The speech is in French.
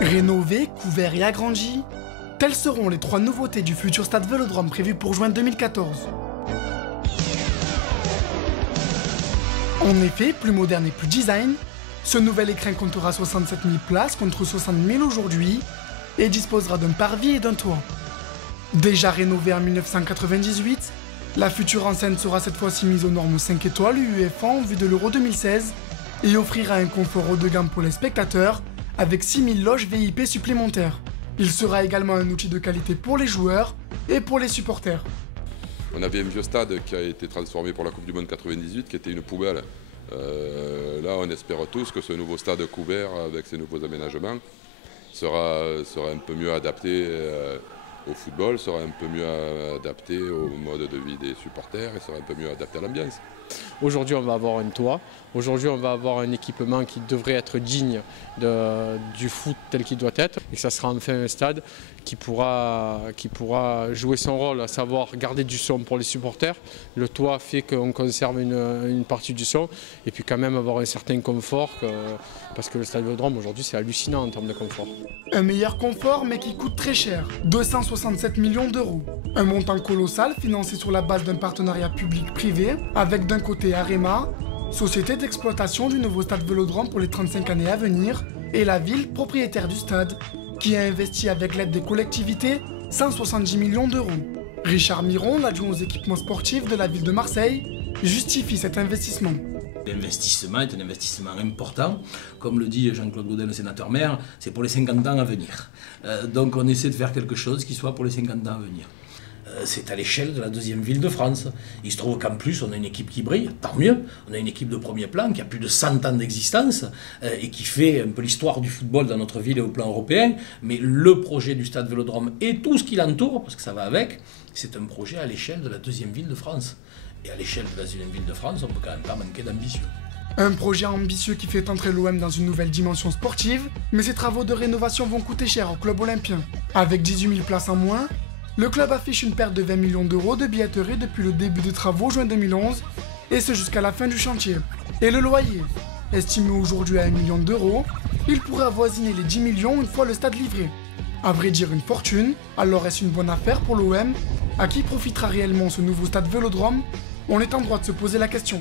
Rénové, couvert et agrandi, telles seront les 3 nouveautés du futur stade Vélodrome prévu pour juin 2014. En effet, plus moderne et plus design, ce nouvel écrin comptera 67 000 places contre 60 000 aujourd'hui et disposera d'un parvis et d'un toit. Déjà rénové en 1998, la future enceinte sera cette fois-ci mise aux normes 5 étoiles UEFA en vue de l'Euro 2016 et offrira un confort haut de gamme pour les spectateurs avec 6000 loges VIP supplémentaires. Il sera également un outil de qualité pour les joueurs et pour les supporters. On avait un vieux stade qui a été transformé pour la Coupe du Monde 98 qui était une poubelle. Là on espère tous que ce nouveau stade couvert avec ces nouveaux aménagements sera un peu mieux adapté au football, sera un peu mieux adapté au mode de vie des supporters et sera un peu mieux adapté à l'ambiance. Aujourd'hui on va avoir un toit, aujourd'hui on va avoir un équipement qui devrait être digne du foot tel qu'il doit être et ça sera enfin un stade qui pourra jouer son rôle, à savoir garder du son pour les supporters. Le toit fait qu'on conserve une partie du son et puis quand même avoir un certain confort parce que le stade Vélodrome aujourd'hui c'est hallucinant en termes de confort. Un meilleur confort mais qui coûte très cher, 267 millions d'euros. Un montant colossal financé sur la base d'un partenariat public-privé avec d'un côté Arema, société d'exploitation du nouveau stade Vélodrome pour les 35 années à venir, et la ville propriétaire du stade, qui a investi avec l'aide des collectivités 170 millions d'euros. Richard Miron, l'adjoint aux équipements sportifs de la ville de Marseille, justifie cet investissement. L'investissement est un investissement important. Comme le dit Jean-Claude Gaudin, le sénateur maire, c'est pour les 50 ans à venir. Donc on essaie de faire quelque chose qui soit pour les 50 ans à venir. C'est à l'échelle de la 2e ville de France. Il se trouve qu'en plus, on a une équipe qui brille, tant mieux. On a une équipe de premier plan qui a plus de 100 ans d'existence et qui fait un peu l'histoire du football dans notre ville et au plan européen. Mais le projet du stade Vélodrome et tout ce qui l'entoure, parce que ça va avec, c'est un projet à l'échelle de la 2e ville de France. Et à l'échelle de la 2e ville de France, on ne peut quand même pas manquer d'ambition. Un projet ambitieux qui fait entrer l'OM dans une nouvelle dimension sportive, mais ces travaux de rénovation vont coûter cher au club olympien. Avec 18 000 places en moins, le club affiche une perte de 20 millions d'euros de billetterie depuis le début des travaux juin 2011, et ce jusqu'à la fin du chantier. Et le loyer, estimé aujourd'hui à 1 million d'euros, il pourrait avoisiner les 10 millions une fois le stade livré. À vrai dire une fortune, alors est-ce une bonne affaire pour l'OM? À qui profitera réellement ce nouveau stade Vélodrome? On est en droit de se poser la question.